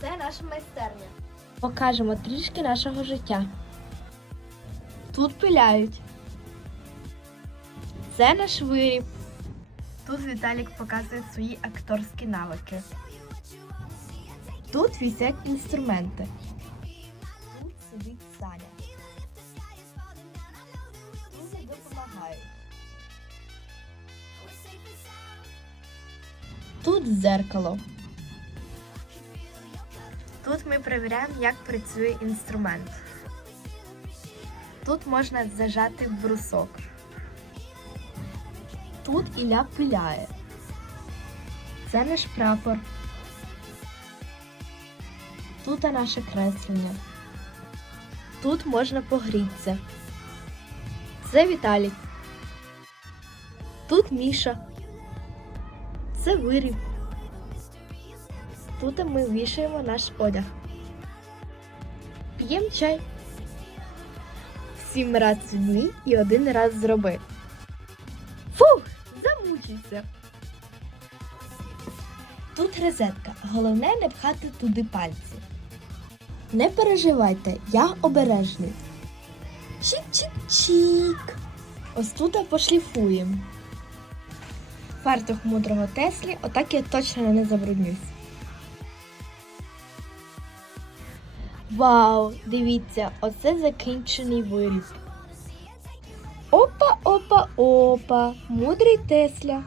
Це наша майстерня. Покажемо трішки нашого життя. Тут пиляють. Це наш виріб. Тут Віталік показує свої акторські навики. Тут висять інструменти. Тут сидить Саня. Друзі допомагають. Тут дзеркало. Тут ми перевіряємо, як працює інструмент. Тут можна зажати брусок. Тут Ілля пиляє. Це наш прапор. Тут наше креслення. Тут можна погрітися. Це Віталік. Тут Міша. Це виріб. Тут ми вішаємо наш одяг. П'ємо чай. Сім раз вмій і один раз зроби. Фух, замучився. Тут розетка. Головне не пхати туди пальці. Не переживайте, я обережний. Чік-чік-чік. Ось тут пошліфуємо. Фартух мудрого Теслі, отак я точно не забруднюсь. Вау, дивіться, оце закінчений виріб. Опа, опа, опа, мудрий Тесля.